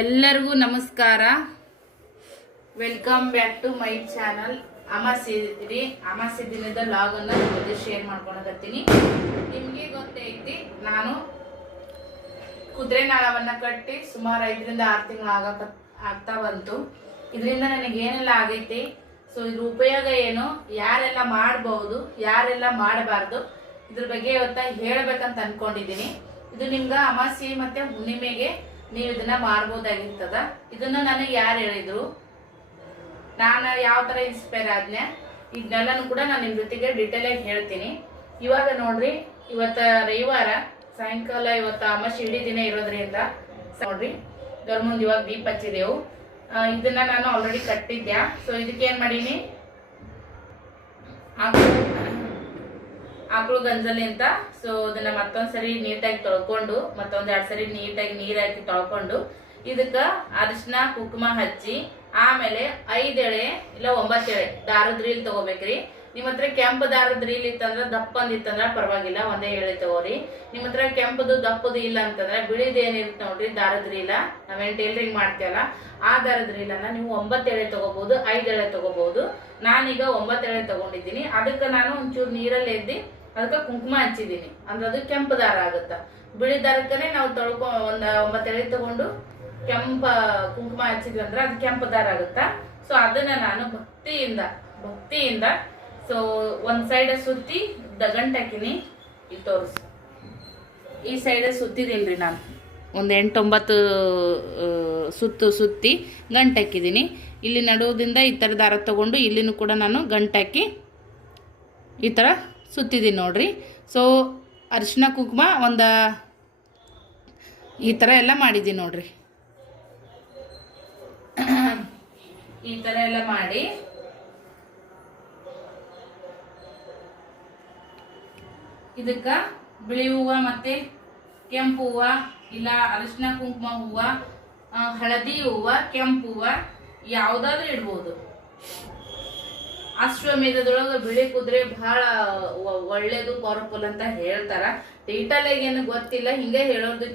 ಎಲ್ಲರಿಗೂ ನಮಸ್ಕಾರ. Welcome back to my channel. ಅಮಾಸೆ ದಿನದ ಲಾಗ್ ಅನ್ನ ಜೊತೆ ಶೇರ್ ಮಾಡ್ಕೊಳಕತ್ತೀನಿ. ನಿಮ್ಗೆ ಗೊತ್ತೈತಿ, ನಾನು ಕುದುರೆ ನಾಳವನ್ನ ಕಟ್ಟಿ ಸುಮಾರು 5 ರಿಂದ 6 ತಿಂಗಳು ಆಗ್ತಾ ಬಂತು. ಇದರಿಂದ ನನಗೆ ಏನೆಲ್ಲ ಆಗೈತಿ, ಸೊ ಇದ್ರ ಉಪಯೋಗ ಏನು, ಯಾರೆಲ್ಲ ಮಾಡಬಹುದು, ಯಾರೆಲ್ಲ ಮಾಡಬಾರ್ದು, ಇದ್ರ ಬಗ್ಗೆ ಇವತ್ತ ಹೇಳ್ಬೇಕಂತ ಅನ್ಕೊಂಡಿದ್ದೀನಿ. ಇದು ನಿಮ್ಗ ಅಮಾಸೆ ಮತ್ತೆ ಹುಣ್ಣಿಮೆಗೆ ನೀವು ಇದನ್ನ ಮಾಡಬಹುದಾಗಿರ್ತದ. ಇದನ್ನ ನನಗೆ ಯಾರು ಹೇಳಿದ್ರು, ನಾನು ಯಾವ ತರ ಇನ್ಸ್ಪೈರ್ ಆದ್ನೆ, ಇದನ್ನೆಲ್ಲನೂ ಕೂಡ ನಾನು ನಿಮ್ ಜೊತೆಗೆ ಡೀಟೇಲ್ ಆಗಿ ಹೇಳ್ತೀನಿ. ಇವಾಗ ನೋಡ್ರಿ, ಇವತ್ತ ರವಿವಾರ ಸಾಯಂಕಾಲ, ಇವತ್ತ ಅಮಾಸೆ ಇಡೀ ದಿನ ಇರೋದ್ರಿಂದ ನೋಡ್ರಿ ದೊಡ್ಡ ಮುಂದೆ ಇವಾಗ ದೀಪ ಹಚ್ಚಿದೆವು. ಇದನ್ನ ನಾನು ಆಲ್ರೆಡಿ ಕಟ್ಟಿದ್ದೆ. ಸೊ ಇದಕ್ಕೆ ಏನ್ ಮಾಡೀನಿ, ಆಕಳು ಗಂಜಲಿ ಅಂತ. ಸೊ ಅದನ್ನ ಮತ್ತೊಂದ್ಸರಿ ನೀಟಾಗಿ ತೊಳ್ಕೊಂಡು, ಮತ್ತೊಂದ್2 ಸರಿ ನೀಟಾಗಿ ನೀರ್ ಹಾಕಿ ತೊಳ್ಕೊಂಡು, ಇದಕ್ಕ ಅರಿಶಿನ ಕುಂಕುಮ ಹಚ್ಚಿ, ಆಮೇಲೆ 5 ಎಳೆ ಇಲ್ಲ 9 ಎಳೆ ದಾರದ ರೀಲ್ ತಗೋಬೇಕ್ರಿ. ನಿಮ್ ಹತ್ರ ಕೆಂಪು ದಾರದ ರೀಲ್ ಇತ್ತಂದ್ರ, ದಪ್ಪಂದ್ ಇತ್ತಂದ್ರ ಪರವಾಗಿಲ್ಲ, 1 ಎಳೆ ತಗೋರಿ. ನಿಮ್ ಹತ್ರ ಕೆಂಪದು ದಪ್ಪದು ಇಲ್ಲ ಅಂತಂದ್ರ, ಬಿಳಿದ ಏನಿರುತ್ತೆ ನೋಡ್ರಿ ದಾರದ ರೀಲ, ನಾವೇನ್ ಟೈಲರಿಂಗ್ ಮಾಡ್ತೀವಲ್ಲ ಆ ದಾರದ ರೀಲನ್ನ ನೀವು 9 ಎಳೆ ತಗೋಬಹುದು, 5 ಎಳೆ ತಗೋಬಹುದು. ನಾನೀಗ 9 ಎಳೆ ತಗೊಂಡಿದ್ದೀನಿ. ಅದಕ್ಕೆ ನಾನು ಒಂಚೂರು ನೀರಲ್ಲಿ ಎದ್ದಿ ಅದಕ್ಕೆ ಕುಂಕುಮ ಹಚ್ಚಿದ್ದೀನಿ, ಅಂದ್ರೆ ಅದು ಕೆಂಪು ದಾರ ಆಗುತ್ತ. ಬಿಳಿ ದಾರಕ್ಕನೆ ನಾವು ಒಂದು 9 ಎಳೆ ತಗೊಂಡು ಕೆಂಪ ಕುಂಕುಮ ಹಚ್ಚಿದ್ವಿ ಅಂದ್ರೆ ಅದು ಕೆಂಪು ದಾರ ಆಗುತ್ತಾ. ಸೊ ಅದನ್ನ ನಾನು ಭಕ್ತಿಯಿಂದ ಸೊ ಒಂದ್ ಸೈಡ್ ಸುತ್ತಿ ಗಂಟು ಹಾಕಿನಿ. ಇಲ್ಲಿ ತೋರಿಸು, ಈ ಸೈಡ್ ಸುತ್ತಿದೀನಿ ನಾನು ಒಂದು 8-9 ಸುತ್ತಿ ಗಂಟು ಹಾಕಿದ್ದೀನಿ. ಇಲ್ಲಿ ನಡುವುದಿಂದ ಈ ಥರ ದಾರ ತಗೊಂಡು ಇಲ್ಲಿನೂ ಕೂಡ ನಾನು ಗಂಟು ಹಾಕಿ ಈ ಥರ ಸುತ್ತಿದ್ದೀನಿ ನೋಡ್ರಿ. ಸೊ ಅರಿಶಿನ ಕುಂಕುಮ ಈ ಥರ ಎಲ್ಲ ಮಾಡಿದ್ದೀನಿ ನೋಡ್ರಿ. ಈ ಥರ ಎಲ್ಲ ಮಾಡಿ ಇದಕ್ಕ ಬಿಳಿ ಹೂವ ಮತ್ತೆ ಕೆಂಪು ಹೂವ, ಇಲ್ಲ ಅರಿಶಿನ ಕುಂಕುಮ ಹೂವ, ಹಳದಿ ಹೂವ, ಕೆಂಪು ಹೂವ ಯಾವ್ದಾದ್ರು ಇಡ್ಬೋದು. ಅಶ್ವಮೇಧದೊಳಗ ಬಿಳಿ ಕುದುರೆ ಬಹಳ ಒಳ್ಳೇದು, ಪವರ್ಫುಲ್ ಅಂತ ಹೇಳ್ತಾರ. ಡೀಟೇಲ್ ಆಗಿ ಏನು ಗೊತ್ತಿಲ್ಲ, ಹಿಂಗೆ ಹೇಳೋದು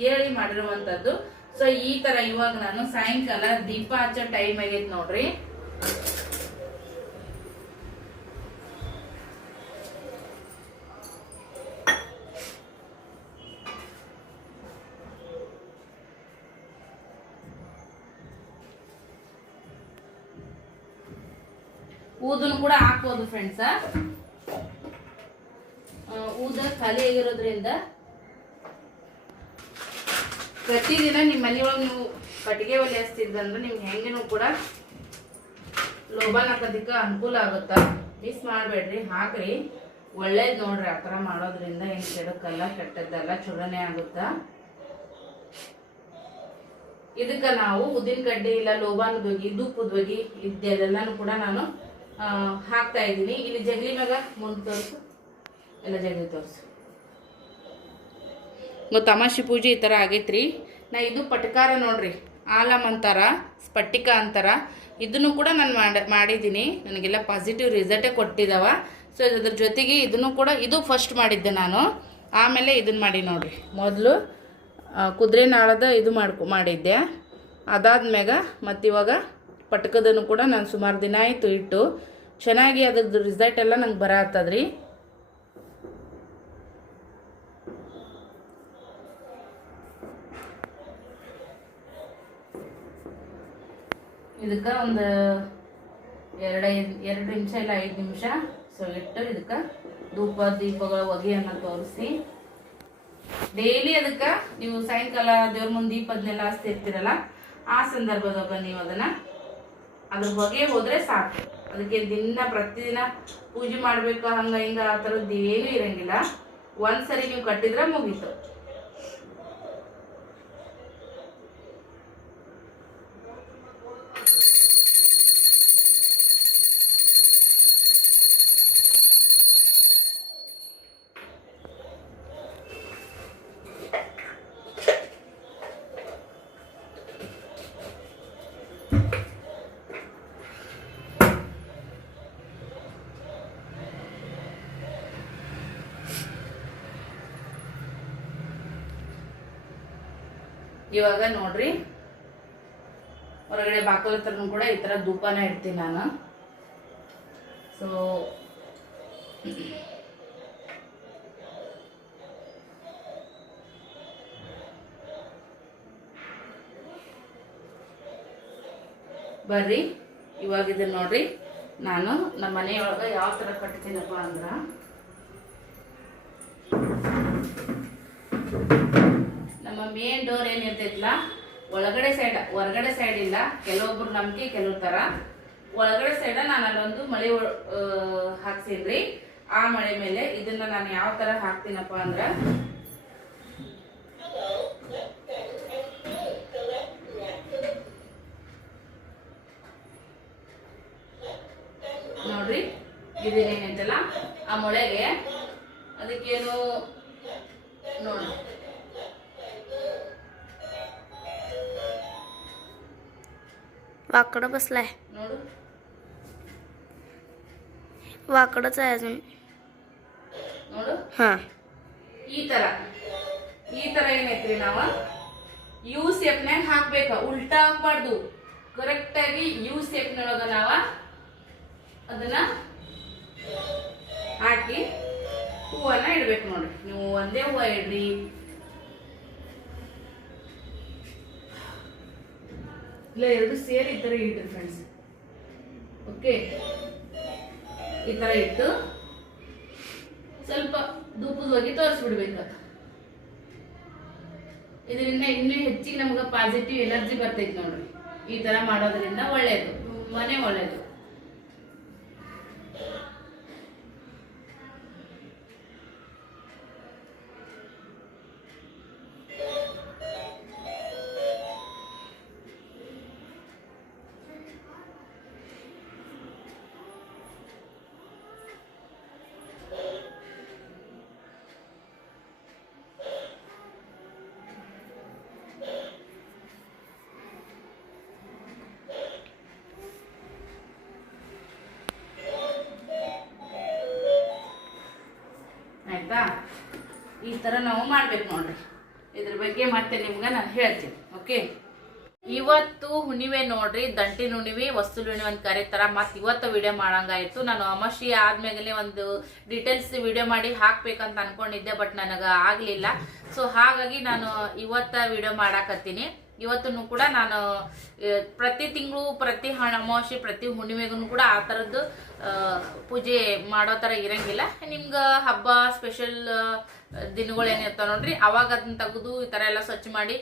ಕೇಳಿ ಮಾಡಿರುವಂತದ್ದು. ಸೊ ಈ ತರ ಇವಾಗ ನಾನು ಸಾಯಂಕಾಲ ದೀಪ ಹಚ್ಚೋ ಟೈಮ್ ಆಗೈತೆ ನೋಡ್ರಿ. ಊದನ್ನು ಕೂಡ ಹಾಕ್ಬೋದು ಫ್ರೆಂಡ್ಸ್. ಊದ ಖಾಲಿ ಆಗಿರೋದ್ರಿಂದ ಪ್ರತಿದಿನ ನಿಮ್ಮ ಮನೆಯೊಳಗೆ ನೀವು ಕಟ್ಟಿಗೆ ಒಲೆ ಹಚ್ತಿದ್ರಂದ್ರೆ ನಿಮ್ಗೆ ಹೆಂಗೇನೂ ಕೂಡ ಲೋಬಾನ್ ಹಾಕೋದಕ್ಕೆ ಅನುಕೂಲ ಆಗುತ್ತಾ. ಮಿಸ್ ಮಾಡಬೇಡ್ರಿ, ಹಾಕ್ರಿ, ಒಳ್ಳೇದು ನೋಡ್ರಿ. ಆ ಥರ ಮಾಡೋದ್ರಿಂದ ಏನು ಕೆಡಕ್ಕಲ್ಲ, ಕೆಟ್ಟದ್ದಲ್ಲ, ಚಲೋನೆ ಆಗುತ್ತಾ. ಇದಕ್ಕೆ ನಾವು ಉದ್ದಿನ ಕಡ್ಡಿ ಇಲ್ಲ ಲೋಬಾನ್ ದ್ವಗಿ, ಧೂಪದ ದ್ವಗಿ ಇದೆಲ್ಲನೂ ಕೂಡ ನಾನು ಹಾಕ್ತಾ ಇದ್ದೀನಿ. ಇಲ್ಲಿ ಜಗಲಿ ಮ್ಯಾಗ ಮುಂದೆ ತೋರಿಸು, ಎಲ್ಲ ಜಗಲಿ ತೋರಿಸು. ತಮಾಷೆ ಪೂಜೆ ಈ ಥರ ಆಗೈತ್ರಿ. ನಾ ಇದು ಪಟ್ಕಾರ ನೋಡ್ರಿ, ಆಲಮ್ ಅಂತಾರ, ಸ್ಫಟಿಕ ಅಂತಾರ. ಇದನ್ನು ಕೂಡ ನಾನು ಮಾಡಿದ್ದೀನಿ. ನನಗೆಲ್ಲ ಪಾಸಿಟಿವ್ ರಿಸಲ್ಟೇ ಕೊಟ್ಟಿದ್ದಾವ. ಸೊ ಇದ್ರ ಜೊತೆಗೆ ಇದನ್ನು ಕೂಡ, ಇದು ಫಸ್ಟ್ ಮಾಡಿದ್ದೆ ನಾನು, ಆಮೇಲೆ ಇದನ್ನು ಮಾಡಿ ನೋಡ್ರಿ. ಮೊದಲು ಕುದುರೆ ನಾಳದ ಇದು ಮಾಡಿದ್ದೆ, ಅದಾದ್ಮ್ಯಾಗ ಮತ್ತಿವಾಗ ಪಟ್ಕದನ್ನು ಕೂಡ ನಾನು ಸುಮಾರು ದಿನ ಆಯಿತು ಇಟ್ಟು, ಚೆನ್ನಾಗಿ ಅದ್ರದ್ದು ರಿಸಲ್ಟ್ ಎಲ್ಲ ನಂಗೆ ಬರತ್ತದ್ರಿ. ಇದಕ್ಕೆ ಒಂದು 2 ನಿಮಿಷ ಇಲ್ಲ 5 ನಿಮಿಷ ಸೊ ಇಟ್ಟು ಇದಕ್ಕೆ ದೀಪಗಳ ಹೊಗೆಯನ್ನು ತೋರಿಸಿ, ಡೈಲಿ ಅದಕ್ಕೆ ನೀವು ಸಾಯಂಕಾಲ ದೇವ್ರ ಮುಂದೆ ದೀಪದನ್ನೆಲ್ಲ ಹಚ್ತಿರ್ತೀರಲ್ಲ, ಆ ಸಂದರ್ಭದಾಗ ನೀವು ಅದ್ರ ಹೊಗೆ ಹೋದ್ರೆ ಸಾಕು. ಅದಕ್ಕೆ ಪ್ರತಿದಿನ ಪೂಜೆ ಮಾಡ್ಬೇಕು ಹಂಗ ಹಿಂಗ ಆ ಥರದ್ದು ಏನೂ ಇರಂಗಿಲ್ಲ. ಒಂದ್ಸರಿ ನೀವು ಕಟ್ಟಿದ್ರೆ ಮುಗೀತು. ಇವಾಗ ನೋಡ್ರಿ ಹೊರಗಡೆ ಬಾಕಲ್ ಹತ್ರನೂ ಕೂಡ ಈ ಥರ ಧೂಪನ ಇಡ್ತೀನಿ ನಾನು. ಸೊ ಬರ್ರಿ ಇವಾಗ ಇದನ್ನ ನೋಡ್ರಿ, ನಾನು ನಮ್ಮ ಮನೆಯೊಳಗೆ ಯಾವ ಥರ ಕಟ್ತೀನಪ್ಪ ಅಂದ್ರೆ, ನಮ್ಮ ಮೇನ್ ಡೋರ್ ಏನಿರ್ತೈತಿಲ್ಲ ಒಳಗಡೆ ಸೈಡ್, ಹೊರಗಡೆ ಸೈಡ್ ಇಲ್ಲ. ಕೆಲವೊಬ್ರು ನಂಬಿಕೆ ಕೆಲವ್ರ ಥರ ಒಳಗಡೆ ಸೈಡ ನಾನು ಅಲ್ಲೊಂದು ಮಳೆ ಹಾಕ್ಸೀನ್ರಿ. ಆ ಮಳೆ ಮೇಲೆ ಇದನ್ನ ನಾನು ಯಾವ ಥರ ಹಾಕ್ತೀನಪ್ಪ ಅಂದ್ರೆ, ನೋಡ್ರಿ ಇದೇನೇನೈತಲ್ಲ ಆ ಮೊಳೆಗೆ ಅದಕ್ಕೇನು ನೋಡಿ वाकडं बसलाय, ನೋಡು वाकडंच आहे अजून. ನೋಡು हां ಈ ತರ ಏನೈತ್ರಿ ನಾವು ಯು ಶೇಪ್ನ್ಯಾಗ ಹಾಕ್ಬೇಕ, ಉಲ್ಟಾ ಹಾಕ್ಬಾರ್ದು. ಕರೆಕ್ಟ್ ಆಗಿ ಯು ಶೇಪ್ನೊಳಗ ನಾವ ಅದನ್ನ ಹಾಕಿ ಹೂವನ್ನ ಇಡ್ಬೇಕು. ನೋಡ್ರಿ ನೀವು ಒಂದೇ ಹೂವ ಇಡ್ರಿ, ಇಲ್ಲ ಎರಡು ಸೇರಿ ಈ ತರ ಇಡ್ರಿ ಫ್ರೆಂಡ್ಸ್. ಓಕೆ, ಈ ತರ ಇಟ್ಟು ಸ್ವಲ್ಪ ಧೂಪದ ಹೋಗಿ ತೋರಿಸ್ಬಿಡ್ಬೇಕು. ಇದರಿಂದ ಇನ್ನೂ ಹೆಚ್ಚಿಗೆ ನಮ್ಗೆ ಪಾಸಿಟಿವ್ ಎನರ್ಜಿ ಬರ್ತೈತಿ ನೋಡ್ರಿ. ಈ ತರ ಮಾಡೋದ್ರಿಂದ ಒಳ್ಳೇದು, ತುಂಬಾನೇ ಒಳ್ಳೇದು. ಆಯ್ತಾ? ಈ ತರ ನಾವು ಮಾಡ್ಬೇಕು ನೋಡ್ರಿ. ಇದ್ರ ಬಗ್ಗೆ ಮತ್ತೆ ನಿಮ್ಗೆ ನಾನು ಹೇಳ್ತೀನಿ. ಓಕೆ, ಇವತ್ತು ಹುಣ್ಣಿಮೆ ನೋಡ್ರಿ, ದಂಟಿನ ಹುಣ್ಣಿಮೆ, ವಸ್ತುಲ ಹುಣ್ಣಿಮೆ ಅಂತ ಕರೀತಾರ. ಮತ್ತೆ ಇವತ್ತು ವಿಡಿಯೋ ಮಾಡಂಗಾಯ್ತು. ನಾನು ಅಮಾವಾಸ್ಯೆ ಆದ್ಮೇಲೆ ಒಂದು ಡೀಟೇಲ್ಸ್ ವಿಡಿಯೋ ಮಾಡಿ ಹಾಕ್ಬೇಕಂತ ಅನ್ಕೊಂಡಿದ್ದೆ, ಬಟ್ ನನಗೆ ಆಗ್ಲಿಲ್ಲ. ಸೊ ಹಾಗಾಗಿ ನಾನು ಇವತ್ತ ವಿಡಿಯೋ ಮಾಡಾಕತ್ತೀನಿ. ಇವತ್ತು ಕೂಡ ನಾನು ಪ್ರತಿ ತಿಂಗಳು, ಪ್ರತಿ ಅಮಾವಾಸ್ಯೆ, ಪ್ರತಿ ಹುಣ್ಣಿಮೆಗೂ ಕೂಡ ಆ ಥರದ್ದು ಪೂಜೆ ಮಾಡೋ ಥರ ಇರಂಗಿಲ್ಲ. ನಿಮ್ಗೆ ಹಬ್ಬ ಸ್ಪೆಷಲ್ ದಿನಗಳು ಏನಿರ್ತಾವ ನೋಡ್ರಿ, ಅವಾಗ ಅದನ್ನ ತೆಗೆದು ಈ ಥರ ಎಲ್ಲ ಸ್ವಚ್ಛ ಮಾಡಿ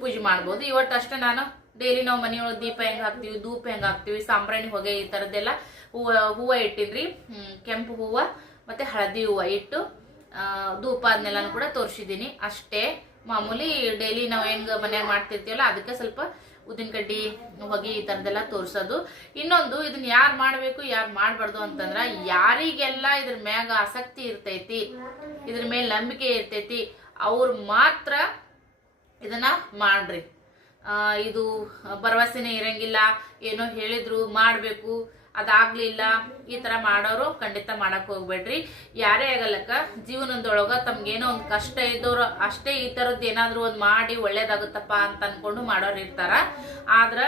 ಪೂಜೆ ಮಾಡ್ಬೋದು. ಇವತ್ತು ಅಷ್ಟೇ ನಾನು ಡೈಲಿ ನಾವು ಮನೆಯೊಳಗೆ ದೀಪ ಹೆಂಗೆ ಹಾಕ್ತೀವಿ, ಧೂಪ ಹೆಂಗೆ ಹಾಕ್ತೀವಿ, ಸಾಂಬ್ರಾಣಿ ಹೊಗೆ ಈ ಥರದ್ದೆಲ್ಲ ಹೂವು ಇಟ್ಟಿನ್ರಿ. ಕೆಂಪು ಹೂವು ಮತ್ತು ಹಳದಿ ಹೂವು ಇಟ್ಟು ಧೂಪ ಅದನ್ನೆಲ್ಲನೂ ಕೂಡ ತೋರಿಸಿದ್ದೀನಿ. ಅಷ್ಟೇ, ಮಾಮೂಲಿ ಡೈಲಿ ನಾವು ಹೆಂಗೆ ಮನ್ಯಾಗ ಮಾಡ್ತಿರ್ತೀವಲ್ಲ ಅದಕ್ಕೆ ಸ್ವಲ್ಪ ಉದ್ದಿನ ಕಡ್ಡಿ ಹೊಗೆ ಈ ಥರದ್ದೆಲ್ಲ ತೋರಿಸೋದು. ಇನ್ನೊಂದು, ಇದನ್ನ ಯಾರು ಮಾಡಬೇಕು ಯಾರು ಮಾಡಬಾರ್ದು ಅಂತಂದ್ರೆ, ಯಾರಿಗೆಲ್ಲ ಇದ್ರ ಮ್ಯಾಗ ಆಸಕ್ತಿ ಇರ್ತೈತಿ, ಇದ್ರ ಮೇಲೆ ನಂಬಿಕೆ ಇರ್ತೈತಿ, ಅವ್ರು ಮಾತ್ರ ಇದನ್ನ ಮಾಡ್ರಿ. ಇದು ಭರವಸೆನೇ ಇರಂಗಿಲ್ಲ, ಏನೋ ಹೇಳಿದ್ರು ಮಾಡಬೇಕು, ಅದಾಗ್ಲಿಲ್ಲ, ಈ ತರ ಮಾಡೋರು ಖಂಡಿತ ಮಾಡಕ್ ಹೋಗ್ಬೇಡ್ರಿ. ಯಾರೇ ಆಗಲ್ಲಕ್ಕ ಜೀವನದೊಳಗ ತಮ್ಗೇನೋ ಒಂದು ಕಷ್ಟ ಇದ್ದವ್ರು ಅಷ್ಟೇ ಈ ತರದ್ ಏನಾದ್ರು ಒಂದ್ ಮಾಡಿ ಒಳ್ಳೇದಾಗುತ್ತಪ್ಪ ಅಂತ ಅನ್ಕೊಂಡು ಮಾಡೋರು ಇರ್ತಾರ. ಆದ್ರ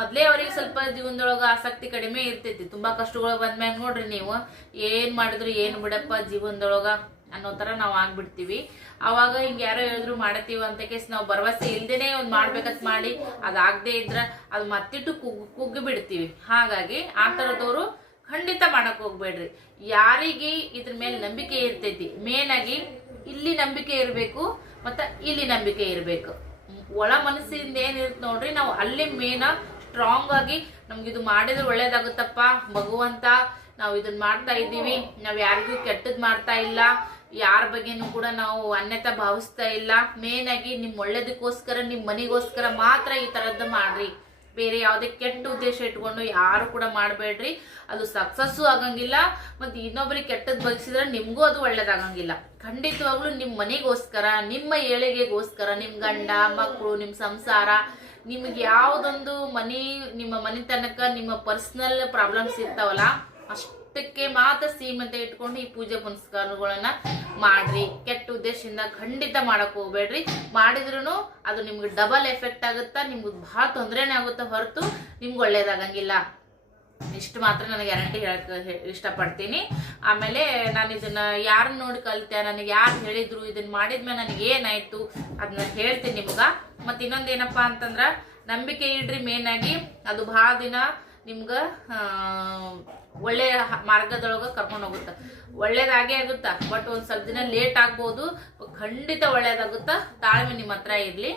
ಮೊದ್ಲೇ ಅವ್ರಿಗೆ ಸ್ವಲ್ಪ ಜೀವನದೊಳಗ ಆಸಕ್ತಿ ಕಡಿಮೆ ಇರ್ತೈತಿ. ತುಂಬಾ ಕಷ್ಟಗಳು ಬಂದ್ಮ್ಯಾಗ ನೋಡ್ರಿ ನೀವು ಏನ್ ಮಾಡಿದ್ರು ಏನ್ ಬಿಡಪ್ಪ ಜೀವನದೊಳಗ ಅನ್ನೋ ತರ ನಾವ್ ಆಗ್ಬಿಡ್ತೀವಿ. ಅವಾಗ ಹಿಂಗ ಯಾರೋ ಹೇಳಿದ್ರು ಮಾಡತೀವಿ ಅಂತ ಕೇಸ್ ನಾವು ಭರವಸೆ ಇಲ್ದೇನೆ ಒಂದ್ ಮಾಡ್ಬೇಕಂತ ಮಾಡಿ ಅದಾಗದೆ ಇದ್ರ ಅದು ಮತ್ತಿಟ್ಟು ಕುಗ್ಗಿ ಬಿಡ್ತೀವಿ. ಹಾಗಾಗಿ ಆ ತರದವ್ರು ಖಂಡಿತ ಮಾಡಕ್ ಹೋಗ್ಬೇಡ್ರಿ. ಯಾರಿಗೆ ಇದ್ರ ಮೇಲೆ ನಂಬಿಕೆ ಇರ್ತೈತಿ, ಮೇನ್ ಆಗಿ ಇಲ್ಲಿ ನಂಬಿಕೆ ಇರ್ಬೇಕು ಮತ್ತ ಇಲ್ಲಿ ನಂಬಿಕೆ ಇರ್ಬೇಕು. ಒಳ ಮನಸ್ಸಿಂದ ಏನಿರುತ್ತೆ ನೋಡ್ರಿ, ನಾವು ಅಲ್ಲಿ ಮೇನ ಸ್ಟ್ರಾಂಗ್ ಆಗಿ ನಮ್ಗಿದು ಮಾಡಿದ್ರೆ ಒಳ್ಳೇದಾಗುತ್ತಪ್ಪ ಭಗವಂತ, ನಾವು ಇದನ್ನ ಮಾಡ್ತಾ ಇದ್ದೀವಿ, ನಾವ್ ಯಾರಿಗೂ ಕೆಟ್ಟದ್ ಮಾಡ್ತಾ ಇಲ್ಲ, ಯಾರ ಬಗ್ಗೆನೂ ಕೂಡ ನಾವು ಅನ್ಯತಾ ಭಾವಿಸ್ತಾ ಇಲ್ಲ, ಮೇನ್ ಆಗಿ ನಿಮ್ ಒಳ್ಳೇದಕ್ಕೋಸ್ಕರ ನಿಮ್ ಮನಿಗೋಸ್ಕರ ಮಾತ್ರ ಈ ತರದ್ದು ಮಾಡ್ರಿ. ಬೇರೆ ಯಾವುದೇ ಕೆಟ್ಟ ಉದ್ದೇಶ ಇಟ್ಕೊಂಡು ಯಾರು ಕೂಡ ಮಾಡಬೇಡ್ರಿ. ಅದು ಸಕ್ಸಸ್ಸು ಆಗಂಗಿಲ್ಲ, ಮತ್ತೆ ಇನ್ನೊಬ್ರಿಗೆ ಕೆಟ್ಟದ್ ಬಗ್ಸಿದ್ರೆ ನಿಮ್ಗೂ ಅದು ಒಳ್ಳೇದಾಗಂಗಿಲ್ಲ. ಖಂಡಿತವಾಗ್ಲೂ ನಿಮ್ ಮನೆಗೋಸ್ಕರ, ನಿಮ್ಮ ಏಳಿಗೆಗೋಸ್ಕರ, ನಿಮ್ ಗಂಡ ಮಕ್ಕಳು, ನಿಮ್ ಸಂಸಾರ, ನಿಮ್ಗೆ ಯಾವ್ದೊಂದು ನಿಮ್ಮ ಮನೆತನಕ ನಿಮ್ಮ ಪರ್ಸನಲ್ ಪ್ರಾಬ್ಲಮ್ಸ್ ಇರ್ತಾವಲ್ಲ, ಅಷ್ಟು ಅಷ್ಟಕ್ಕೆ ಮಾತ್ರ ಸೀಮಿತ ಇಟ್ಕೊಂಡು ಈ ಪೂಜೆ ಪುನಸ್ಕಾರಗಳನ್ನ ಮಾಡ್ರಿ. ಕೆಟ್ಟ ಉದ್ದೇಶದಿಂದ ಖಂಡಿತ ಮಾಡಕ್ ಹೋಗ್ಬೇಡ್ರಿ. ಮಾಡಿದ್ರು ಅದು ನಿಮ್ಗೆ ಡಬಲ್ ಎಫೆಕ್ಟ್ ಆಗುತ್ತಾ, ನಿಮ್ಗೆ ಬಹಳ ತೊಂದರೆನೇ ಆಗುತ್ತಾ ಹೊರತು ನಿಮ್ಗೆ ಒಳ್ಳೇದಾಗಂಗಿಲ್ಲ. ಇಷ್ಟು ಮಾತ್ರ ನನಗೆ ಗ್ಯಾರಂಟಿ ಹೇಳಕ್ ಇಷ್ಟಪಡ್ತೀನಿ. ಆಮೇಲೆ ನಾನು ಇದನ್ನ ಯಾರನ್ನ ನೋಡಿ ಕಲಿತೆ, ನನಗೆ ಯಾರು ಹೇಳಿದ್ರು, ಇದನ್ನ ಮಾಡಿದ್ಮೇಲೆ ನನಗೆ ಏನಾಯ್ತು ಅದನ್ನ ಹೇಳ್ತೀನಿ ನಿಮ್ಗ. ಮತ್ತೆ ಇನ್ನೊಂದೇನಪ್ಪಾ ಅಂತಂದ್ರ ನಂಬಿಕೆ ಇಡ್ರಿ. ಮೇನ್ ಆಗಿ ಅದು ಬಹಳ ದಿನ ನಿಮ್ಗ ಒಳ್ಳೆ ಮಾರ್ಗದೊಳಗ ಕರ್ಕೊಂಡು ಹೋಗುತ್ತ. ಒಳ್ಳೇದಾಗೇ ಆಗುತ್ತ, ಬಟ್ ಒಂದ್ ಸ್ವಲ್ಪ ದಿನ ಲೇಟ್ ಆಗ್ಬೋದು, ಖಂಡಿತ ಒಳ್ಳೇದಾಗುತ್ತ. ತಾಳ್ಮೆ ನಿಮ್ಮ ಹತ್ರ ಇರ್ಲಿ.